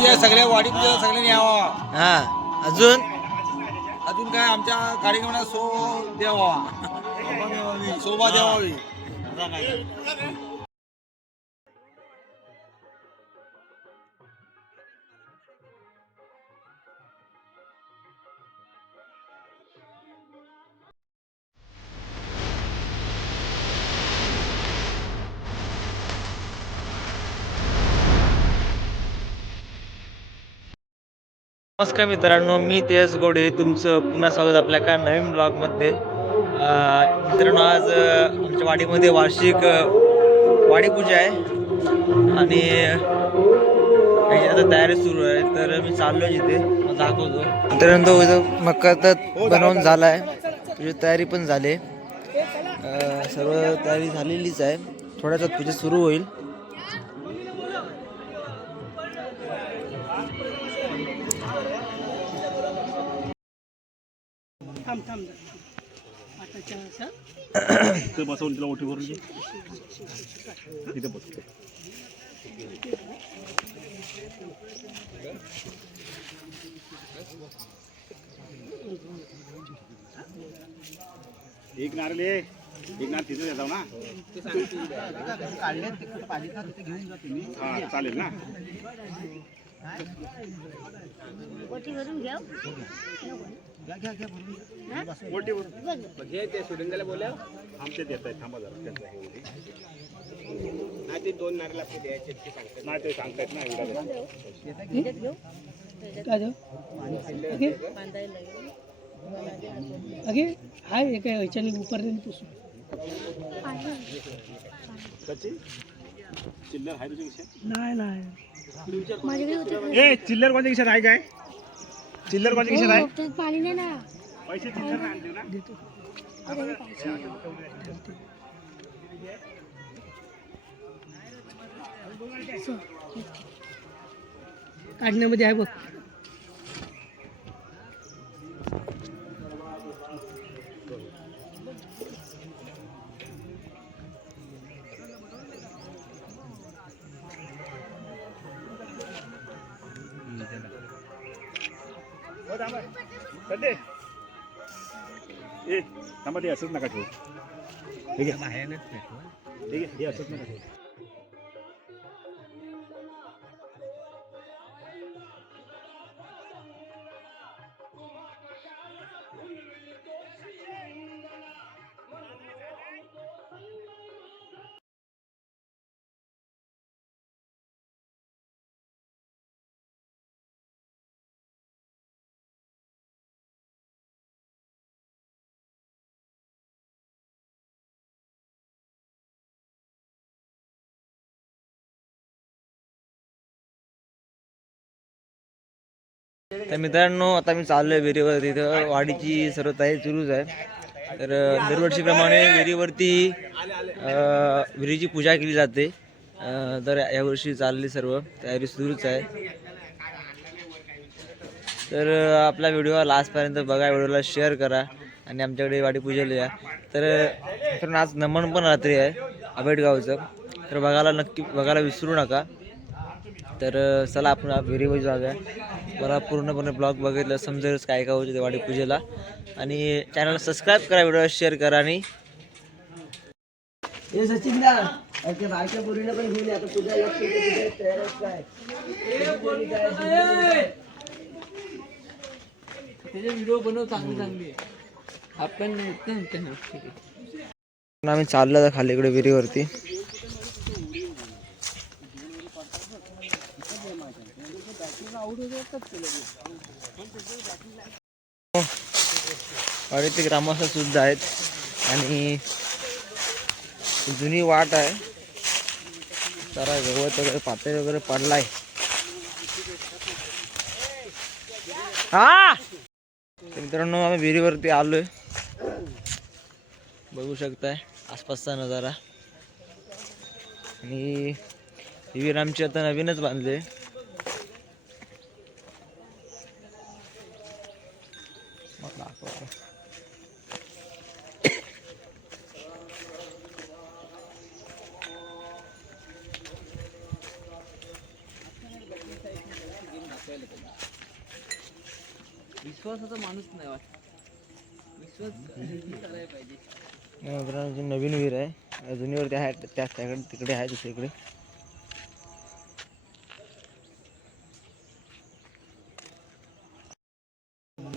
पूजा सगळ्या वाडी पूजा सगळ्यांनी यावा. हा अजून अजून काय आमच्या कार्यक्रमाला द्यावा, शोभा द्यावावी. नमस्कार मित्रांनो, मी तेज गोडे तुमचं पुन्हा स्वागत आपल्या का नवीन ब्लॉगमध्ये. मित्रांनो, आज आमच्या वाडीमध्ये वार्षिक वाडी पूजा आहे आणि त्याची आता तयारी सुरू आहे. तर मी चाललो आहे तिथे, मग दाखवतो. मित्रांनो, इथं मक्का तर बनवून झाला आहे, तुझी तयारी पण झाली, सर्व तयारी झालेलीच आहे. थोड्याच पूजा सुरू होईल. बसवून तिला ओटी भरून तिथे बसतो. एक नारळ एक नारळ तिथे देतो ना. हा चालेल ना. ओटी भरून घ्या. ओटी भरून घे. ते सुरेंद्रला बोलव, आमचे देत आहेत. थांबा जरा. नाही ते दोन नारळ आपले द्यायचे ते सांगतात. नाही ते सांगतायत ना. अगे हाय एक ह्याच्याने उपरने पुसून चिल्लर आहे तुझ्या खिशात? नाही नाही ए चिल्लर कोणत्या खिशात आहे? काय चिल्लर कोणत्या खिशात आहे? पाणी नाही ना. पैसे चिल्लर आणते ना. देतो. काढण्यामध्ये आहे बघ. ए थांबा, ते असंच नका ठेवू. ठीक आहे, ठीक आहे, हे असंच नका ठेवू. तर मित्रांनो, आता मी चाललो आहे विहिरीवर. तिथं वाडीची सर्व तयारी सुरूच आहे. तर दरवर्षीप्रमाणे विहिरीवरती विहिरीची पूजा केली जाते. तर यावर्षी चालली सर्व तयारी सुरूच आहे. तर आपला व्हिडिओ लास्टपर्यंत बघा, व्हिडिओला शेअर करा आणि आमच्याकडे वाडी पूजेला या. तर आज नमन पण रात्री आहे आंबेडगावचं, तर बघायला विसरू नका. तर चला आपण विहिरीवर जाऊया. मला पूर्णपणे ब्लॉग बघितलं समजेलच काय काय होतं ते वाडी पूजेला. आणि चॅनलला सबस्क्राईब करा, व्हिडिओ शेअर करा. आणि व्हिडिओ बनव चांगली आपण आम्ही चाललो खाली इकडे विहिरीवरती. वाडीचे ग्रामस्थ सुद्धा आहेत आणि जुनी वाट आहे. जरा गवत वगैरे पातळी वगैरे पडलाय. हा मित्रांनो, आम्ही विहिरीवरती आलोय, बघू शकताय आसपासचा नजारा. आणि विहीर आमची आता नवीनच बांधले. विश्वासाचा माणूस नाही वाटत. विश्वास करायला पाहिजे. मित्रांनो नवीन विहीर आहे, जुनीवरती आहे त्याकडे तिकडे आहे दुसरीकडे.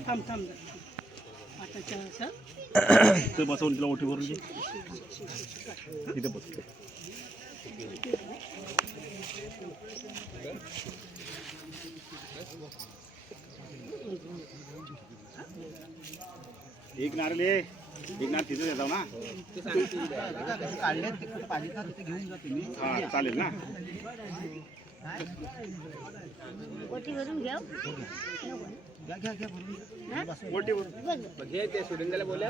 थांब थांब आताच्या असं ते बसवून तिला ओटी भरून घे. तिथे बस. एक नारळ आहे, एक नारळ तिथे देतो ना. हा चालेल ना. ओटी भरून घ्या. ओटी भरून घे. ते सोडून द्यायला बोल्या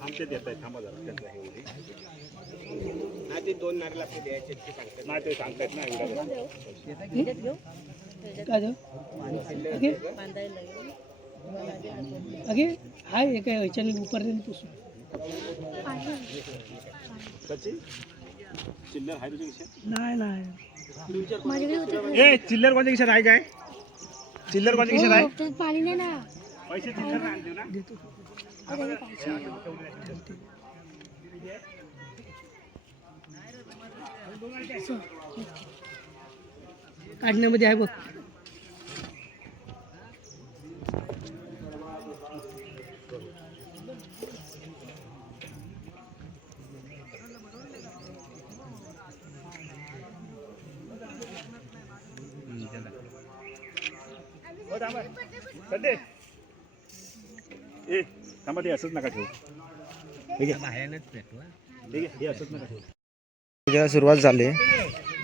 आमचे देत आहेत. थांबा जरा त्यांचं हे होईल. नाही ते 2 नारळ आपले द्यायचे ते सांगतात. नाही ते सांगतात ना एवढं. काय देऊ? अगे हाय एक ह्याच्याने उपरने पुसून. कच्ची चिल्लर आहे तुझ्या खिशात? नाही नाही माझ्याकडे होते ए चिल्लर कोणत्या खिशात आहे काय? चिल्लर कोणत्या खिशात आहे? त्यात पाणी नाही ना. पैसे चिल्लर नाही आणते ना. देतो. काढण्यामध्ये आहे बघ. हो थांबा. संदे ए थांबा ते असंच नका ठेवू. ठीक आहे ठीक आहे हे असंच नका ठेवू. पूजेला सुरुवात झाली.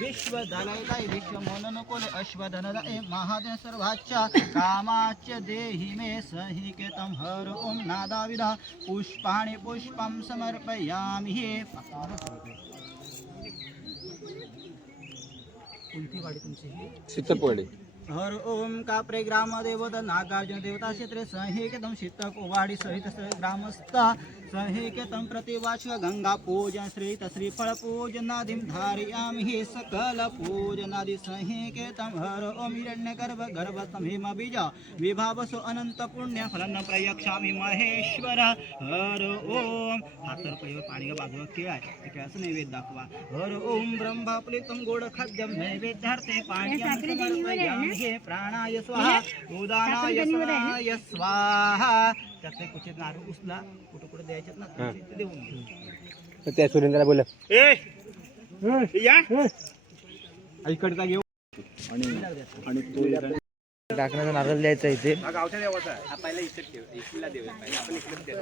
विश्वधनदाय विश्वमोहन कोले अश्वधनदाय महादेव सर्वाच्या कामाच्य देहि मे सहिकेतं हर ओम नादाविधा पुष्पाणि पुष्पं समर्पयामि. हे सीतापवाडी हर ओम काप्रे ग्राम देवता नागार्जुन देवता क्षेत्रे सहिकेतं शीतकवाडी सहित ग्रामस्था सहिकेतं प्रतिवाच गंगा पूजन श्रीत श्रीफल पूजनादिं धारयामि. हे सकल पूजनादि सहिकेतं हर ओम हिरण्यगर्भ गर्भस्थं हेमबीज विभावसो अनंत पुण्य फलं प्रयक्षामि महेश्वर. हर ओम हातर पैवर पाणी बाजूला केळ आहे ते केळाचं नैवेद्य दाखवा. हर ओम ब्रह्मप्रीतं गोड खाद्यं नैवेद्यार्थे पाण्यां समर्पयामि. हे प्राणाय स्वाहा उदानाय स्वाहाय स्वाहा. त्यातले कुठे नारळ उचला कुठं कुठं द्यायच्यात ना ते देऊन घे. त्या सुरेंद्रला बोल ए या इकडचा घेऊ. आणि तो टाकण्याचा नारळ द्यायचा इथे. हा गावच्या देवाचा आहे. हा पहिला इथे ठेव. इकडला देव आहे पहिला. आपण इकडेच देतो.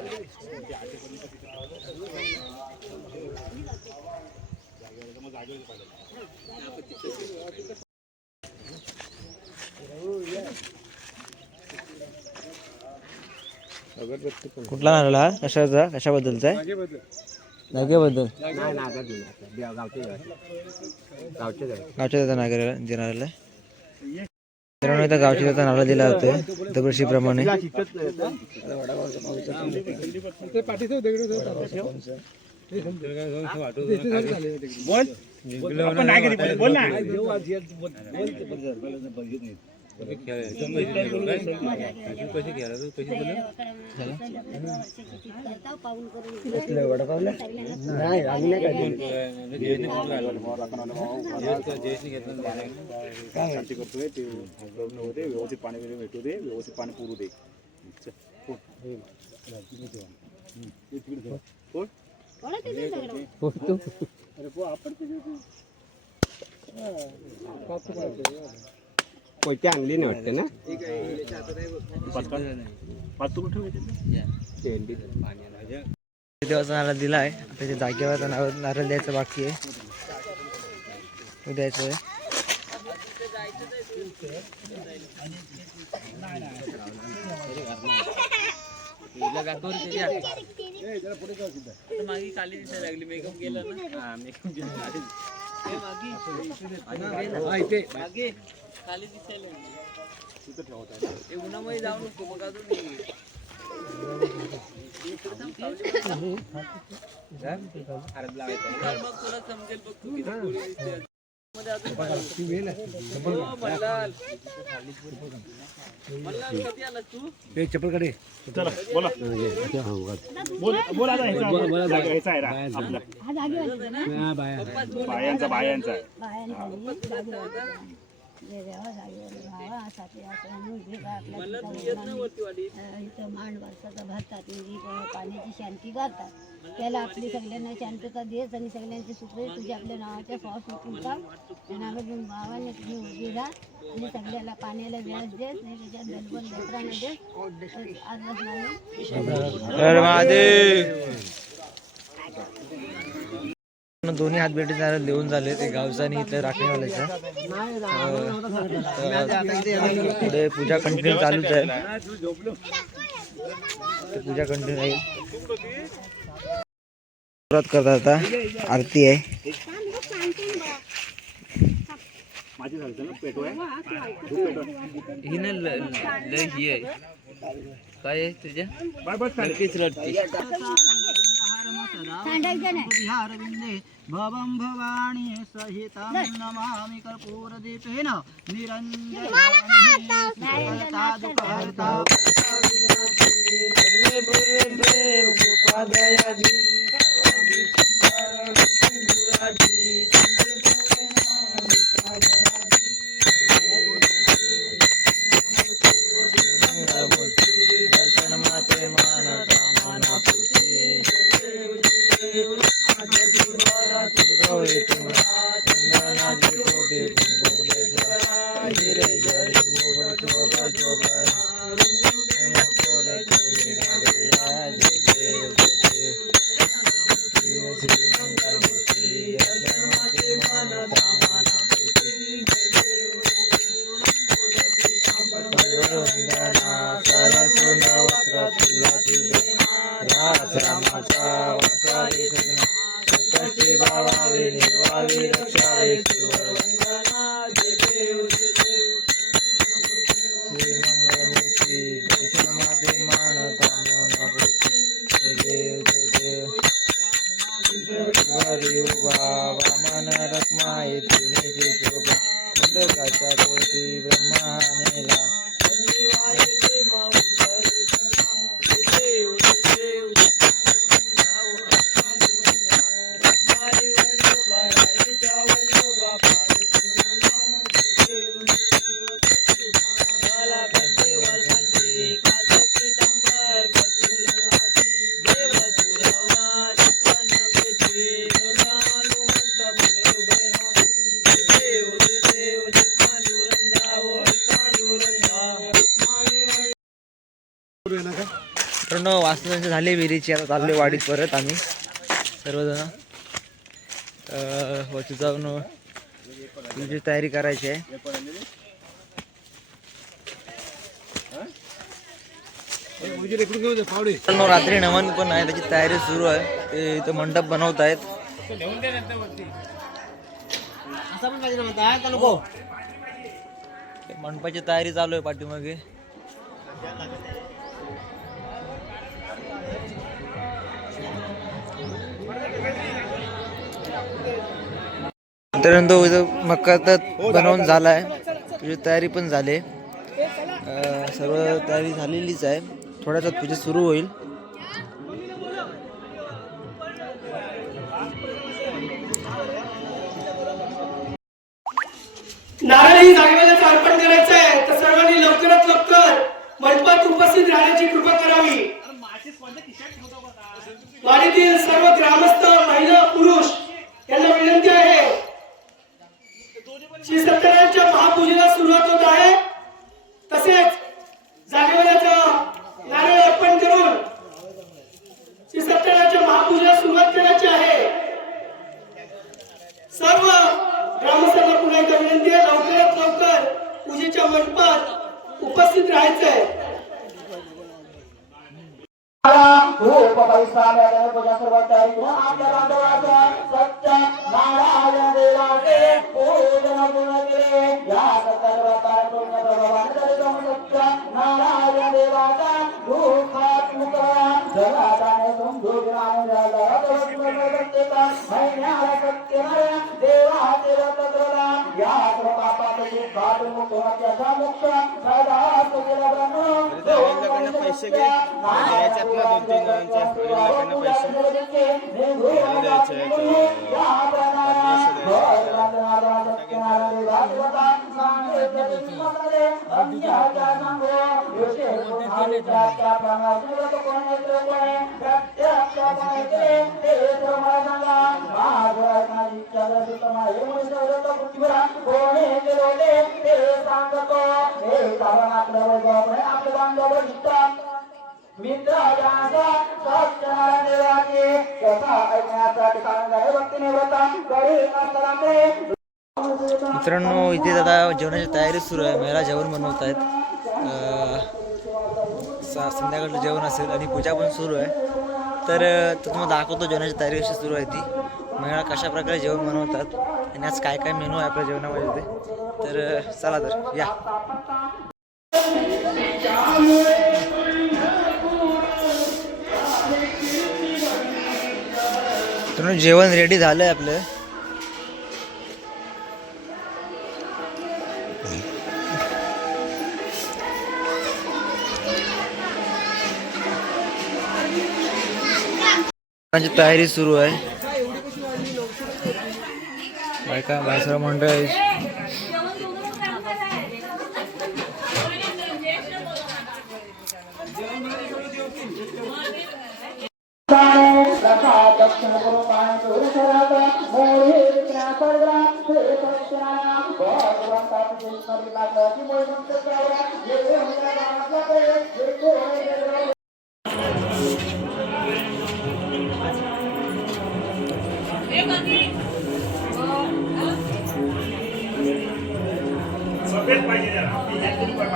कुठला नारळ हा? कशाबद्दलचा आहे? नागेबद्दल. गावच्या जाता नारळ आहे. मित्रांनो इथं गावच्या जाता नारळ दिला होता दगडशीप्रमाणे. आपण नाही कधी बोल ना. शांती करतोय ते होते व्यवस्थित पाणी भेटू दे. व्यवस्थित पाणी पुरू दे. कोणती आणली नाही वाटते ना. देवाचा नारळ दिला आहे. त्याच्या जागेवर नारळ द्यायचं बाकी आहे. तो द्यायचं आहे. मागे खाली दिसायला लागली. मेकअप गेला ना. मेकअप गेला खाली दिसायला लागली. उन्हामध्ये जाऊ नको मग अजून तुला समजेल बघ तू किती चला बोला बोला ह्याचा आहे रा आपला बायांचा मान वर्षाचा भरतात पाण्याची शांती करतात. त्याला आपली सगळ्यांना शांतता देस आणि सगळ्यांची सुख तुझ्या आपल्या नावाच्या श्वास तुमचा नावातून भावाने तुम्ही उभी राहा आणि सगळ्याला पाण्याला व्यास देस नाही त्याच्यात दलबन लेकरांना देस आज दोन्ही हात भेटी देऊन झाले ते गावचा आणि इथल्या राखणीवाल्याच्या. पुढे पूजा कंटिन्यू चालूच आहे. पूजा कंटिन्यू राहील. सुरुवात करतात आता आरती आहे. ही ना लय ही आहे काय आहे तुझ्या नक्कीच रडती. भवं भवानी सहितं नमामि कर्पूरदीपेन निरञ्जनं वाचनांचे झाले विहिरीची. आता चालले वाडीत परत आम्ही सर्वजण. वरती जाऊन तुझी तयारी करायची आहे. रात्री नमन पण आहे त्याची तयारी सुरू आहे. ते इथं मंडप बनवत आहेत. मंडपाची तयारी चालू आहे पाठीमागे. नंतर इथं मक्का तर बनवून झाला आहे. तुझी तयारी पण झाली. सर्व तयारी झालेलीच आहे. थोड्याच पूजा सुरू होईल. नारळी जागेला अर्पण करायचं आहे तर सर्वांनी लवकरात लवकर मंडपात उपस्थित राहण्याची कृपा करावी. वाडीतील सर्व ग्रामस्थ महिला पुरुष यांना विनंती आहे. श्री सत्यनारायणच्या महापूजेला सुरुवात होत आहे. तसेच जागेवरचं नारळ अर्पण करून श्री सत्यनारायणच्या महापूजेला सुरुवात करायची आहे. सर्व ग्रामस्थांना पुन्हा एकदा विनंती आहे लवकरात लवकर पूजेच्या मंडपात उपस्थित राहायचंय. देवा पैसे घे द्यायचे आपल्या 2-3 जणांचे वडिलांकडनं पैसे मित्रांनो इथे आता जेवणाची तयारी सुरू आहे. महिला जेवण बनवत आहेत. संध्याकाळचं जेवण असेल आणि पूजा पण सुरू आहे. तर तुम्हाला दाखवतो जेवणाची तयारी कशी सुरू आहे ती. महिला कशा प्रकारे जेवण बनवतात आणि आज काय काय मेनू आहे आपल्या जेवणामध्ये ते. तर चला तर या. मित्रांनो जेवण रेडी झालं आहे आपलं. तयारी सुरू आहे. बायका बायसर मंडळ सफेद पाहिजे जरा बाकी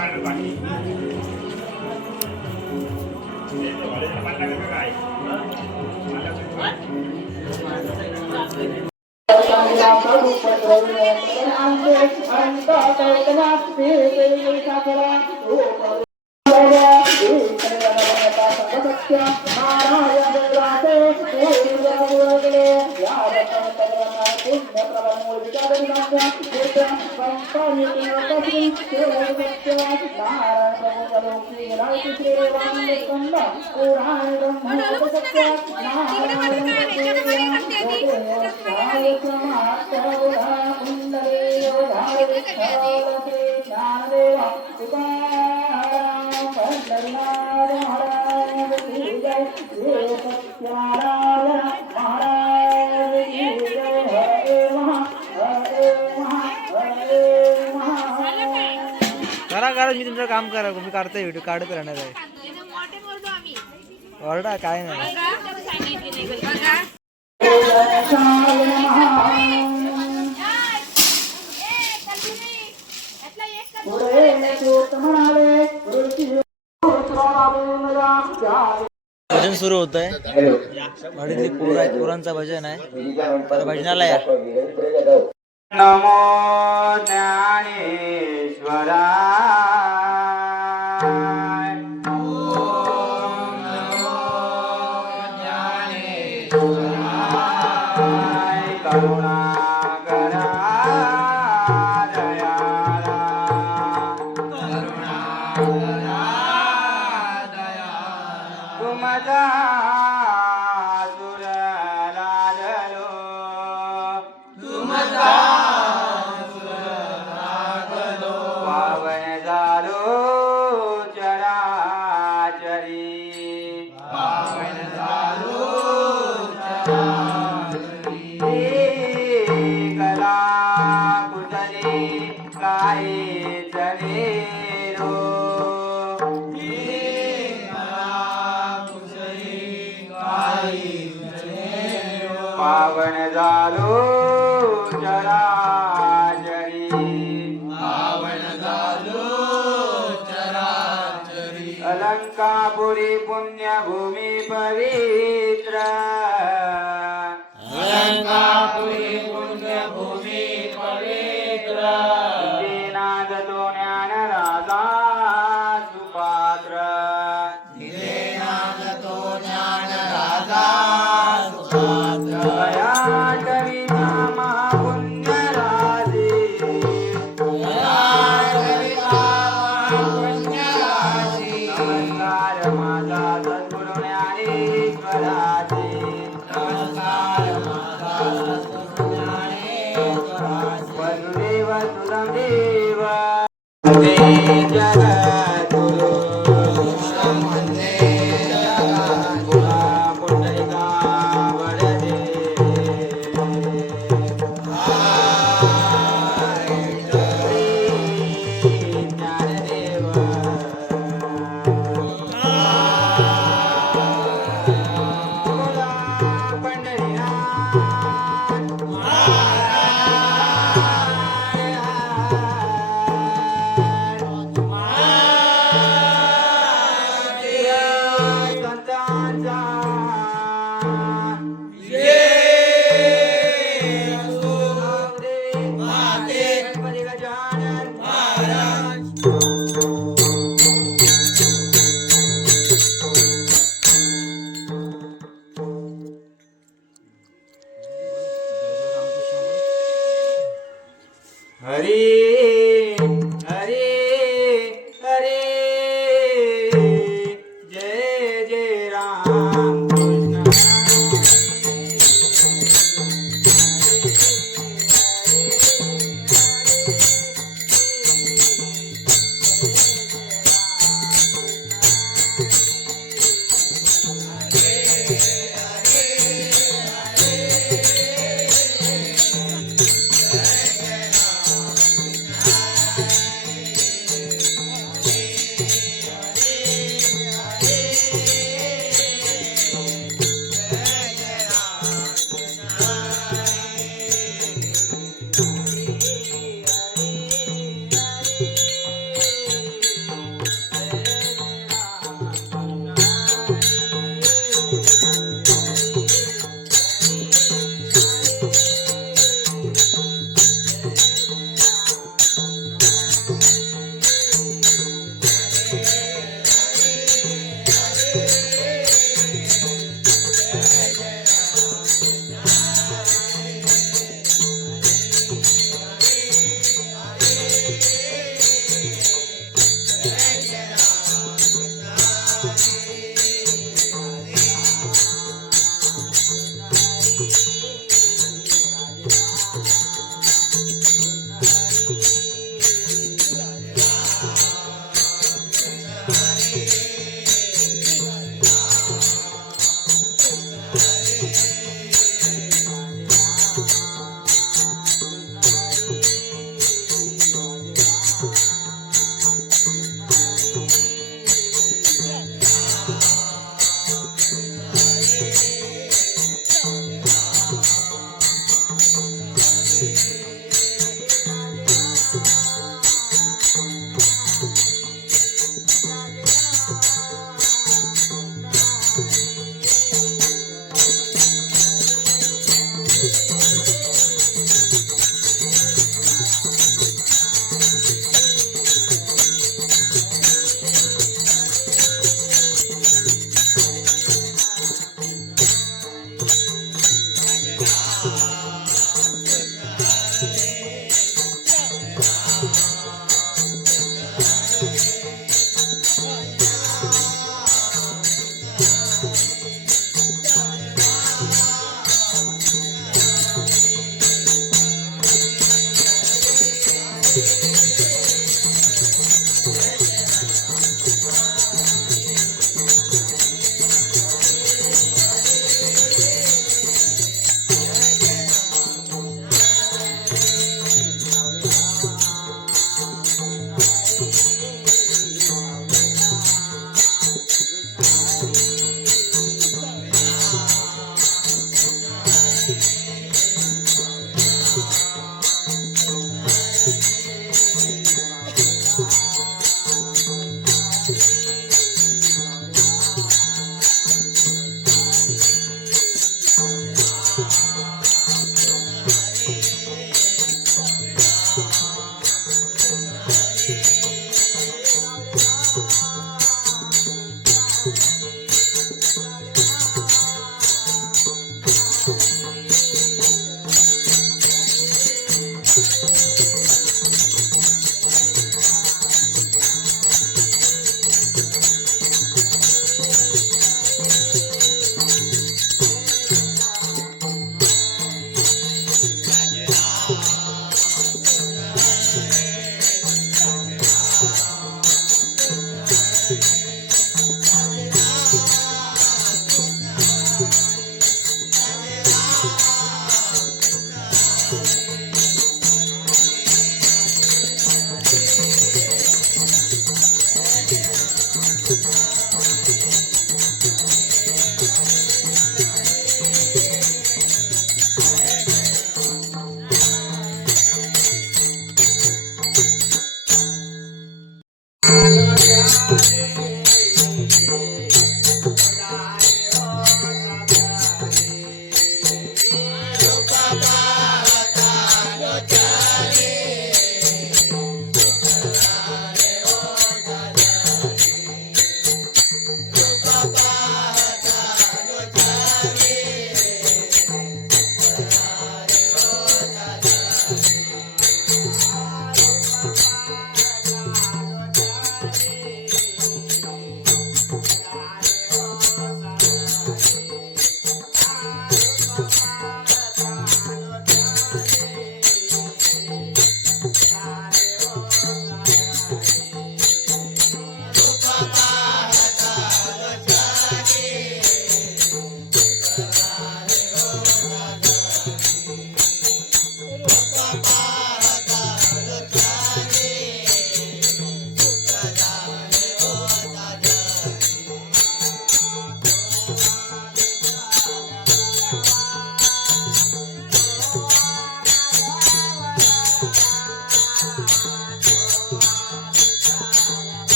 करा मी तुमचं काम करा. मी काढतोय व्हिडिओ काढत राहणार आहे. ऑर्डर काय नाही. भजन सुरू होत आहे. गाडीतली पोरं आहेत. पोरांचं भजन आहे. तर भजनाला या. नमो ज्ञानेश्वरा पावन झालो चराचरी पावन झालो चराचरी अलंकापुरी पुण्यभूमी पवित्र अलंकापुरी पुण्यभूमी पवित्र नागतो ज्ञान राजा सुपात्र नागतो ज्ञान राजा महापुण्य राजे हरे हरे हरे जय जय राम कृष्ण राधे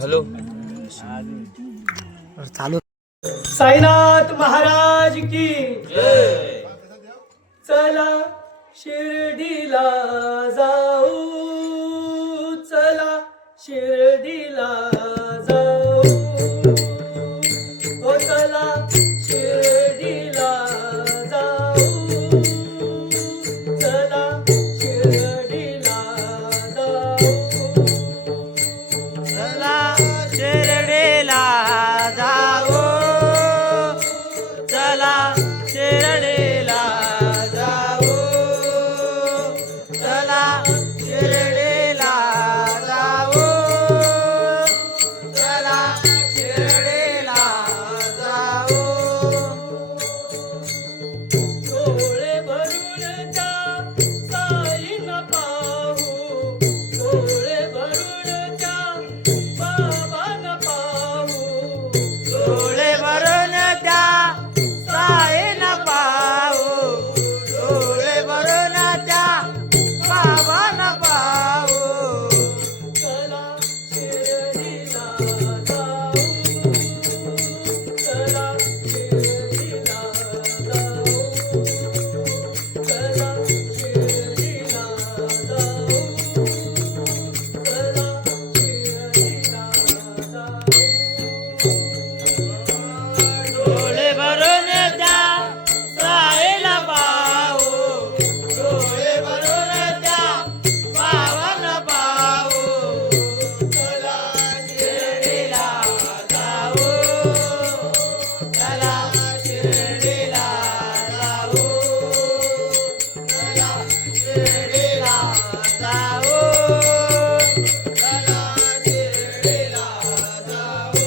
हॅलो साईनाथ महाराज की शिर्डीला जाऊ चला शिर्डीला जाऊ हो चला शिर्डीला जाऊ चला शिर्डीला जाऊ चला शिर्डीला जाऊ चला शिर्डीला जाऊ चला शिर्डीला जाऊ चला शिर्डीला जाऊ डोळे भरून त्या साईना पाहू डोळे भरून त्या बाबांना पाहू डोळे भरून त्या साईना पाहू डोळे भरून त्या बाबांना पाहू चला शिर्डीला जाऊ चला शिर्डीला जाऊ चला शिर्डीला जाऊ चला शिर्डीला जाऊ डोळे भरून त्या साईला पाहू डोळे भरून त्या बाबांना पाहू चला शिर्डीला जाऊ चला शिर्डीला जाऊ चला शिर्डीला जाऊ चला शिर्डीला जाऊ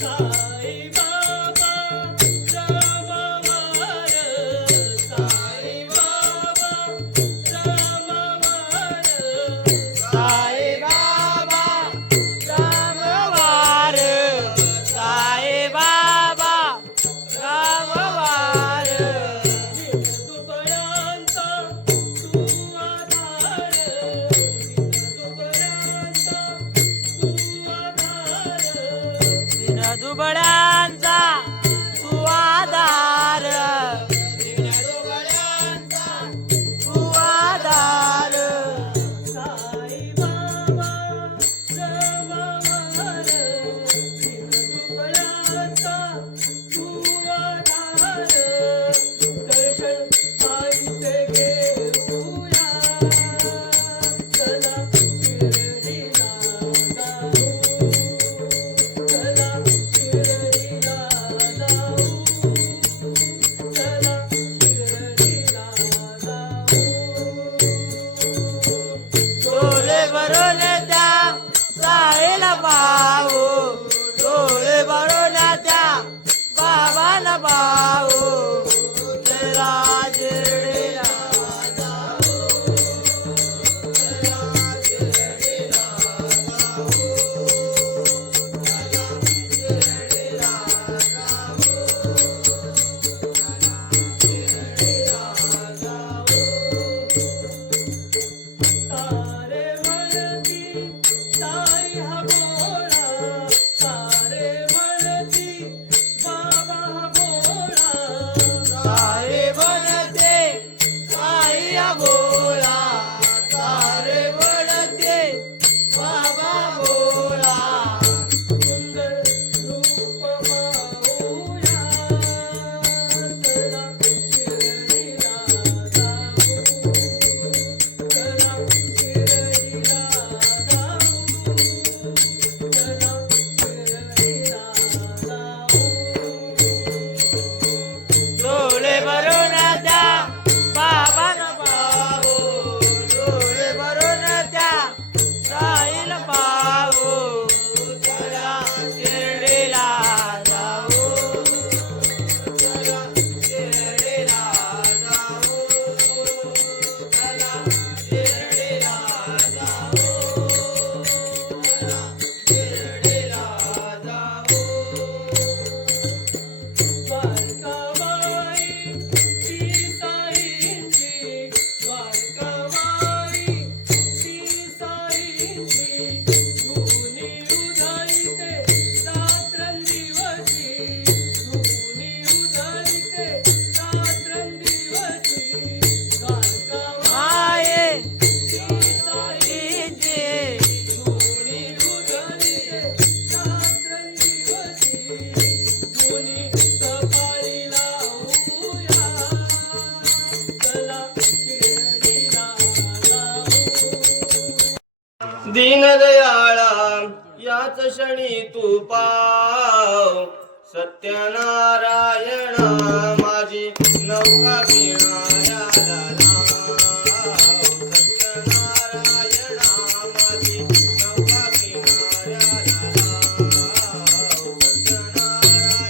साई बाबा रामवार साई बाबा रामवार साई बाबा रामवार साई बाबा रामवार दुबळ्यांचा तू आधार दुबळ्यांचा तू आधार दिन दुबळ्यांचा तू आधार दिन दुबळ्यांचा तू आधार साई बाबा रामवार दुबळ्यांचा तू आधार दर्शन साईचे घेऊया चला शिर्डीला जाऊ चला शिर्डीला जाऊ चला शिर्डीला जाऊ डोळे भरून त्या साईला पाहू डोळे भरून त्या बाबाला पाहू चला शिर्डीला जाऊ चला शिर्डीला जाऊ चला शिर्डीला जाऊ शिर्डीला जाऊ सारे म्हणती साई हा भोळा सारे म्हणती बाबा हा भोळा सारे बनते साई बोला सारे बनते बाबा बोला सुंदर रूप पाहूया चला शिर्डीला जाऊ चला शिर्डीला जाऊ चला शिर्डीला जाऊ डोळे भरून त्या बाबाला पाहू डोळे भरून त्या साईला पाहू चला शिर्डीला जाऊ चला शिर्डीला जाऊ चला शिर्डीला जाऊ चला शिर्डीला जाऊ द्वारकामाई ती साईंची द्वारकामाई ती साईंची धुनी उधळते रात्रंदिवसी धुनी उधळते रात्रंदिवसी दीनदयाळा याच क्षणी तू पाव, सत्यनारायणा माझी नौका किनाऱ्याला लाव, सत्यनारायणा माझी नौका किनाऱ्याला लाव, सत्यनारायणा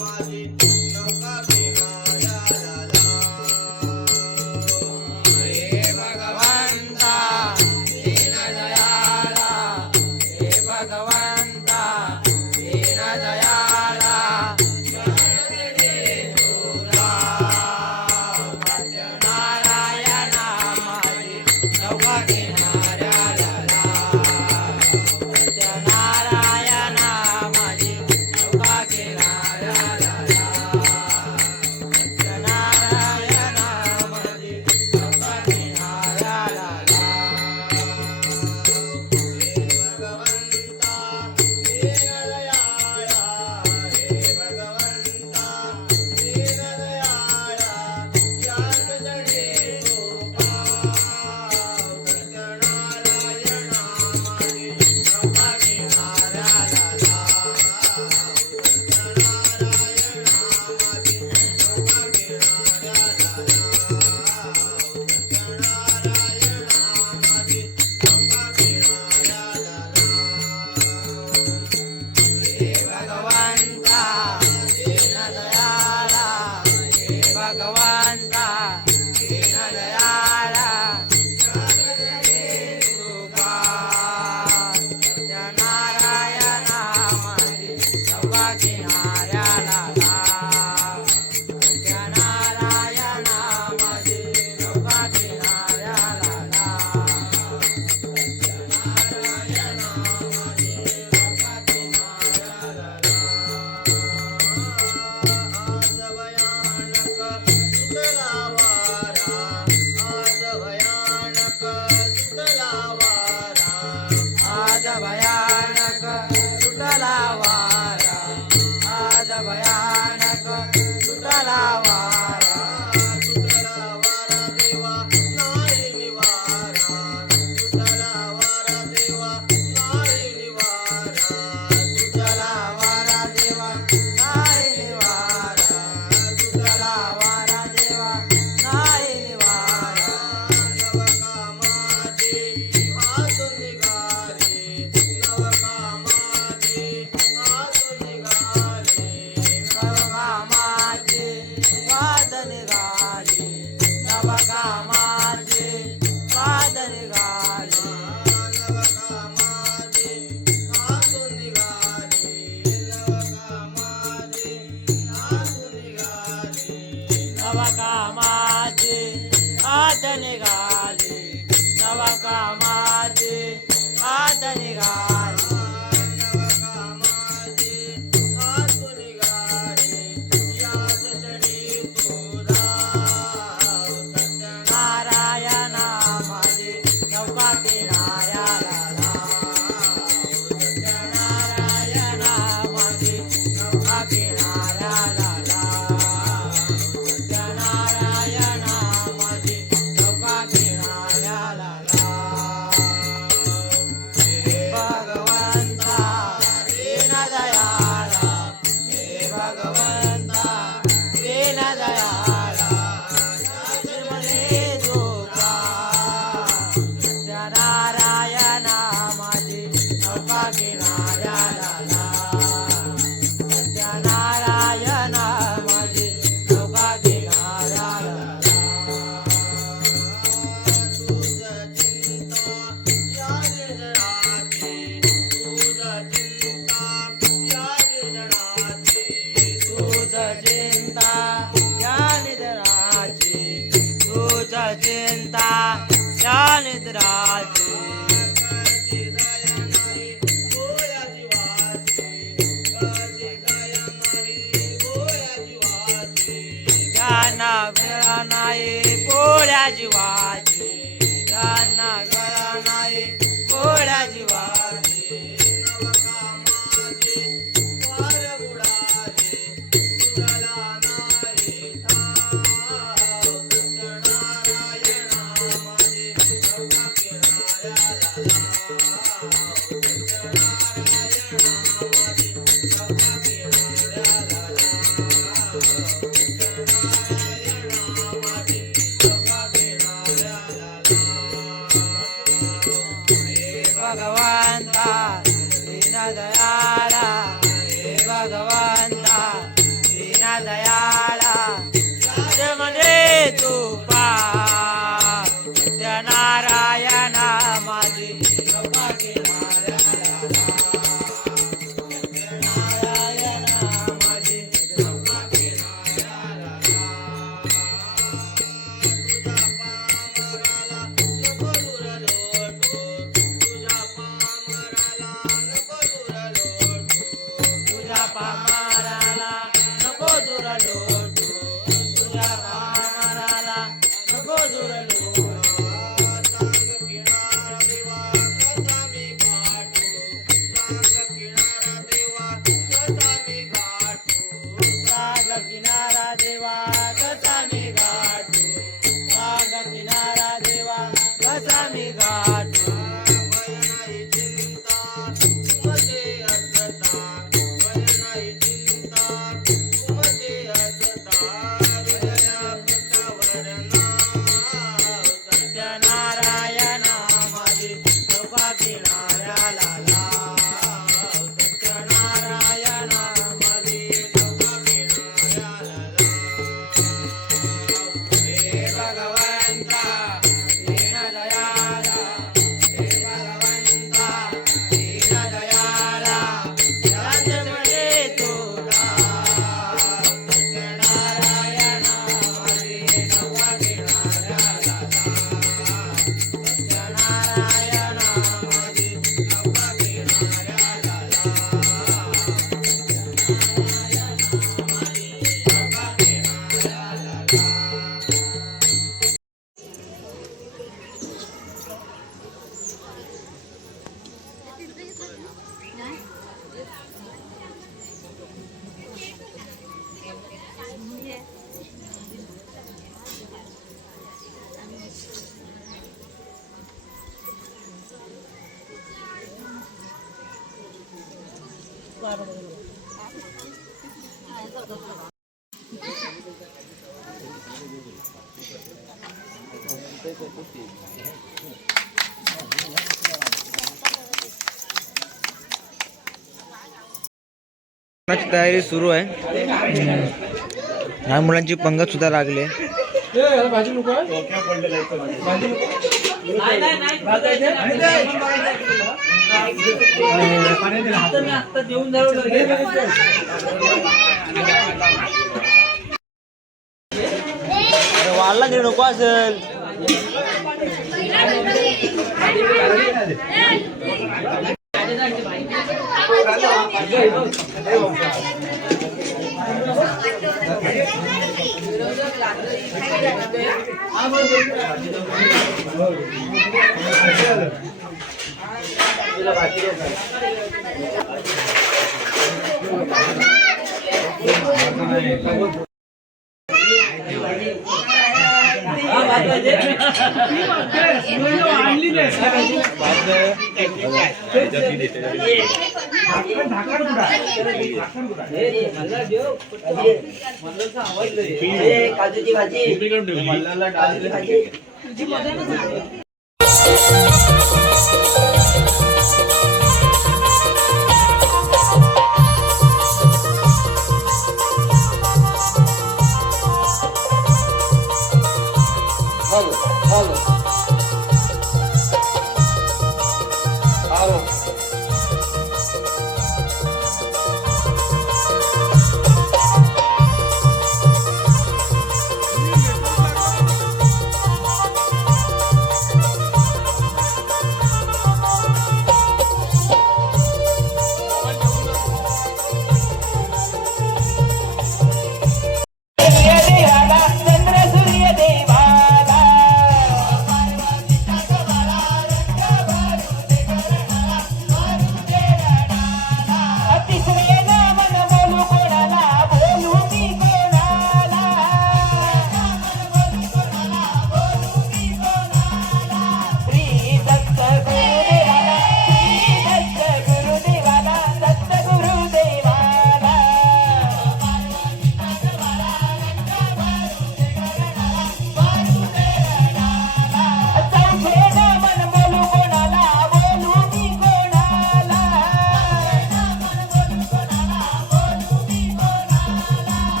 माझी नौका किनाऱ्याला लाव. हे भगवंता दीनदयाळा, हे भगवंता दीनदयाळा सत्यनारायणा माझी नौका किनाऱ्याला लाव, सत्यनारायणा माझी नौका किनाऱ्याला लाव, सत्यनारायणा माझी नौका किनाऱ्याला लाव. हे भगवंता दीनदयाळा, हे भगवंता दीनदयाळा याच क्षणी तू पाव, सत्यनारायणा माझी नौका किनाऱ्याला लाव, सत्यनारायणा माझी नौका किनाऱ्याला लाव, सत्यनारायणा माझी नौका किनाऱ्याला लाव. हे भगवंता दीनदयाळा, हे भगवंता दीनदयाळा सत्यनारायणा माझी नौका किनाऱ्याला लाव, सत्यनारायणा माझी नौका किनाऱ्याला लाव, सत्यनारायणा माझी नौका किनाऱ्याला लाव. आज भयानक सुटला वारा, आज भयानक सुटला वारा, आज भयानक सुटला वारा, आज भयानक सुटला वारा, सुटला वारा देवा नाही निवारा, सुटला वारा देवा नाही निवारा, सुटला वारा देवा नाही निवारा, सुटला वारा देवा नाही निवारा. नवकामाची आतून निघाली, नवकामाची आतून निघाली, नवकामाची वाद निघाली, नवकामाची वाद निघाली, नवकामाची आतून निघाली, नवकामाची आतून निघाली, नवकामाची आत निघाली, नवकामाची आत निघाली, नवकामाची आतून निघाली याच क्षणी तू राव, सत्यनारायणा माझी नौका किनाऱ्याला लाव, सत्यनारायणा माझी नौका किनाऱ्याला लाव, सत्यनारायणा माझी नौका किनाऱ्याला लाव. हे भगवंता दीनदयाळा, हे भगवंता दीनदयाळा जन्मले तुका, सत्यनारायणा माझी नौका किनाऱ्याला लाव, सत्यनारायणा माझी नौका किनाऱ्याला लाव. तुझ चिंता या निर्जनाची, तुझ चिंता या निर्जनाची, तुझ चिंता या निधनाची, तुझ चिंता या निधनाची. कशी दया नाही गोया जीवाची, कशी दया नाही गोया जीवाची, ज्ञाना गळा नाही गोळ्या जीवाची, ज्ञाना गळा नाही गोळ्या जीवाची. नवकामाची वार बुडाली, तुझला नाही ठाव, सत्यनारायणा माझी नौका किनाऱ्याला लाव, तुपा सत्यनारायणा माझी कृपा किनाऱ्याला सत्यनारायणा माझी कृपा किनाऱ्याला तुझ्या पामराला नको दूर लोटू तुझ्या पामराला नको दूर लोटू साग किनारा देवा कसा मी गाठू साग किनारा देवा कसा मी गाठू सत्यनारायणा माझी कृपा किनाऱ्याला लाव सत्यनारायणा माझी कृपा किनाऱ्याला हे भगवंता दीनदयाला हे भगवंता दीनदयाला शरणमध्ये तुला सत्यनारायणा माझी कृपा किनाऱ्याला सत्यनारायणा माझी कृपा किनाऱ्याला तयारी सुरू आहे. लहान मुलांची पंगत सुद्धा लागली आहे. वाढला तरी नको असेल. काजूची भाजी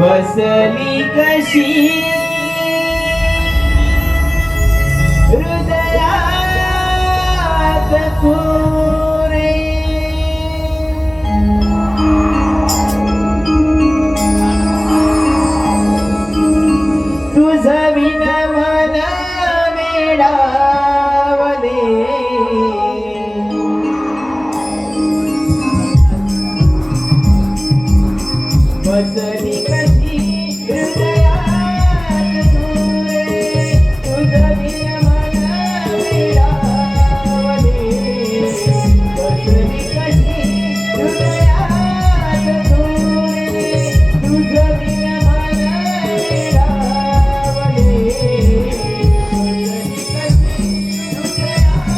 बसली कशी हृदयात तू रे तुझ विन मन वेडावले बसली कशी हृदयात तू रे तुझ विन मन वेडावले बसली कशी हृदयात तू रे तुझ विन मन वेडावले बसली कशी हृदयात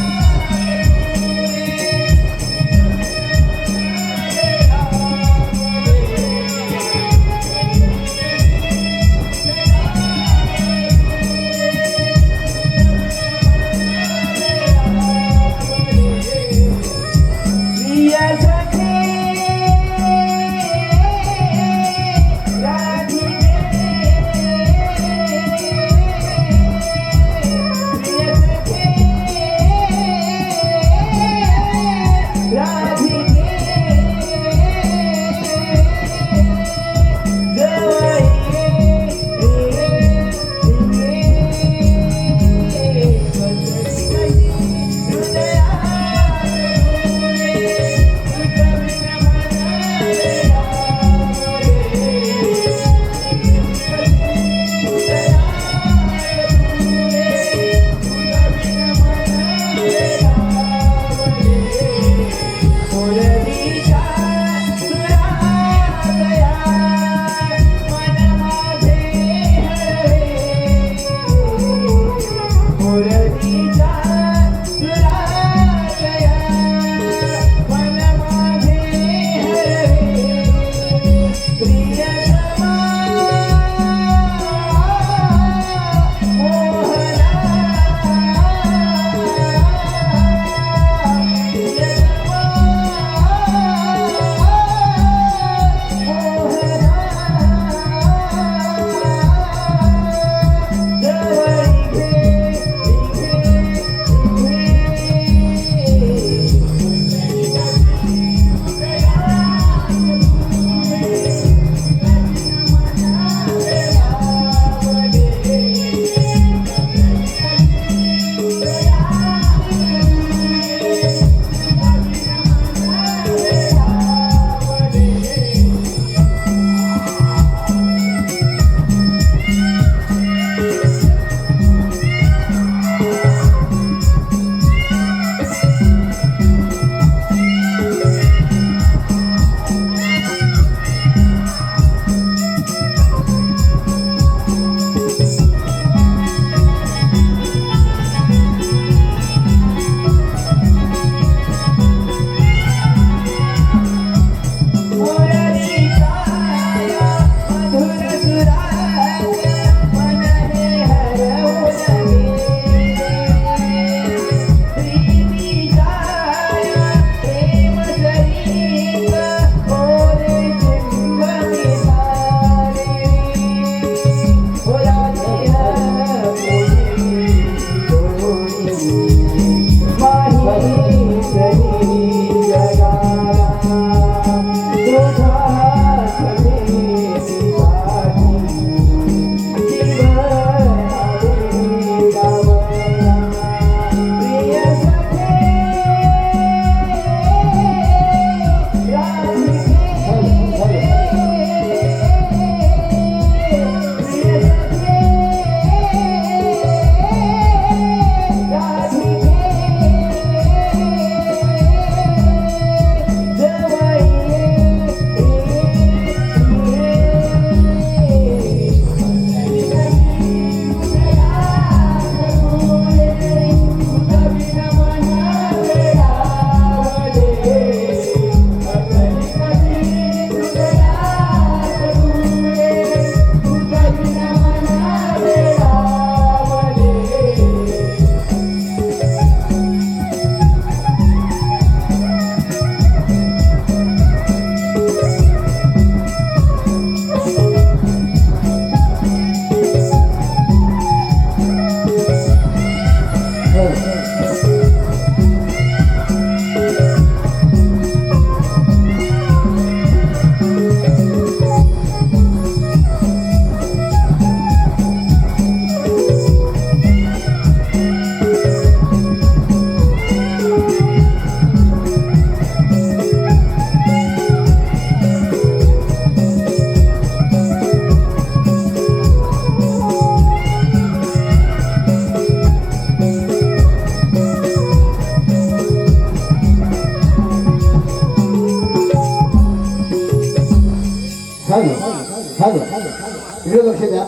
इकडे लक्ष द्या.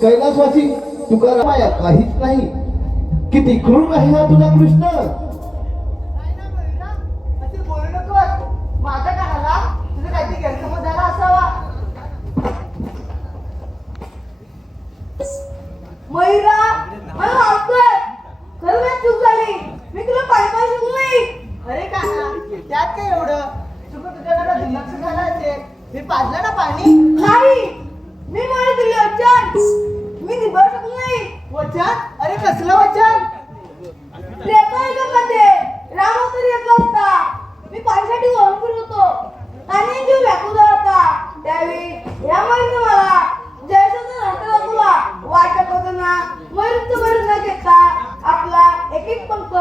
कैलासवासी तुकाराम या काहीच नाही. किती क्रूर आहे हा तुझा कृष्ण. असे बोलू नकोस. माझ्या कानाला तुझं काहीतरी गैरसमज झाला असावा. मयुरा मला माफकर. खरं माझी चूक झाली. मी तुला पाणी शिकू नाही. अरे काना त्यात काय एवढं. चुक तुझ्याकडे दुर्लक्ष झालं असेल. मी पाजलं ना पाणी. नाही मी मला दिले वचन. मी निभावू शकलो नाही. वचन? अरे कसलं वचन. त्रेतायुगामध्ये रामावतार येतला होता. मी पाण्यासाठी वळून फिरत होतो आणि जीव व्याकुळ होता. त्यावेळी रामाने मला जयसाचा रस्ता दाखवला. वाट दाखवताना मयूरचं भरून न घेता आपला एक एक पंख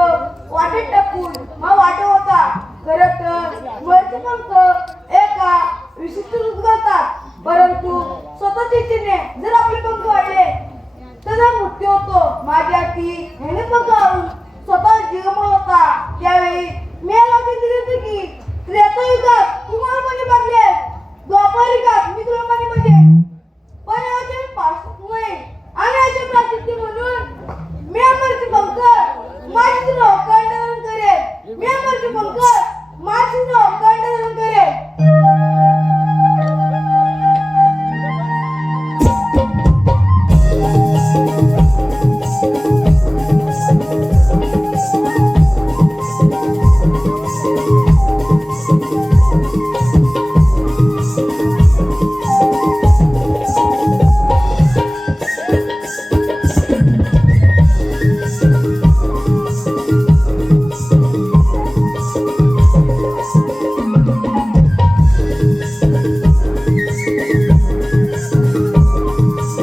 वाटेत टाकून हा वाट होता. खरं तर मयूरचे पंख एका विशिष्ट रूप घालतात. परंतु स्वतःच्या इच्छेने जर आपले पंख वाढले तर मृत्यू होतो. माझ्या ती ह्याने पंख घालून स्वतः जीव होता. त्यावेळी मी याला दिली होती की त्रेतायुगात